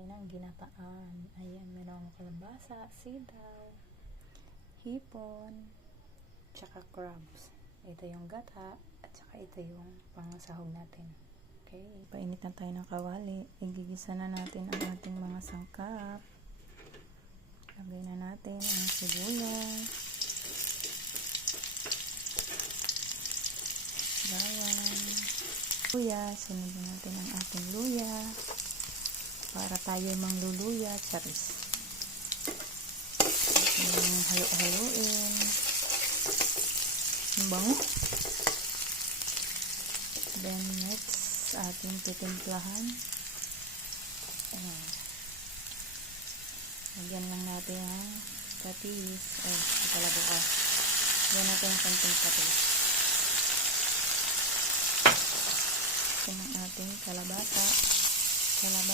tayo ng ginataan. Ayan, meron akong kalabasa, sidaw, hipon, tsaka crabs. Ito yung gata, at tsaka ito yung pangsahog natin. Okay, painit na tayo ng kawali. Igigisa na natin ang ating mga sangkap. Lagay na natin ang sibuyas, bawang, luya. Sunod natin ang ating luya para tayo mangluluya. Charis. Halo-haloin. Ang bango. Then next, ating titimplahan. Ayan. Lagyan lang natin ang patis. Ay, nakalago ka. Lagyan natin ang konting patis. Ito ang ating kalabasa. Ito ang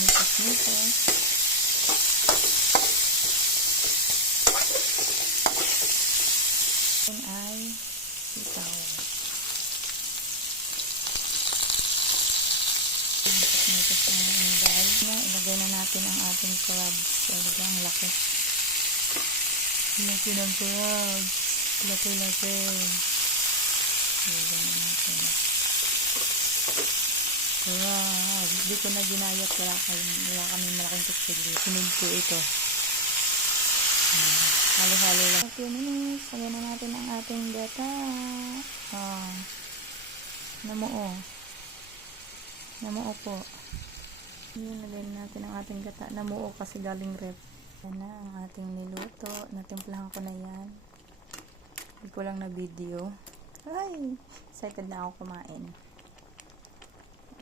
misos-misos. Ito ay sitaw. Misos na inday. Ilagay na natin ang ating crabs. Ilagay ang laki. Laki ng crabs. Laki-laki. Ilagay na natin. Crabs. Hindi ko na ginayat. Wala kami malaking kutsilyo. Sunod ko ito. Halo-halo lang. 2 minutes. Lagyan na natin ang ating gata. Namuo. Namuo po. Lagyan natin ang ating gata. Namuo kasi galing rep. Yan na ang ating niluto. Natimplahan ko na yan. Hindi ko lang na video. Ay! Excited na ako kumain.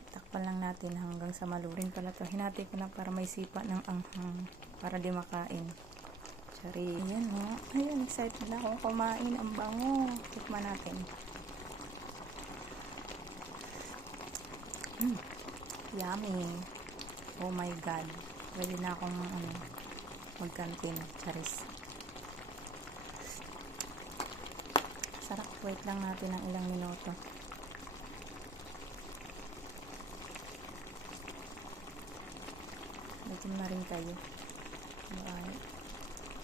Takpan lang natin hanggang sa malurin pala to. Hinati ko na para may sipa ng anghang. Para di makain. Sorry. Ayan o. Ayan, excited na ako kumain. Ang bango. Tikman natin. Yummy. Oh my God. Pwede na akong magkantin. Charis. Sarap. Wait lang natin ng ilang minuto. Natin na rin kayo. Bye.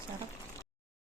Sarap.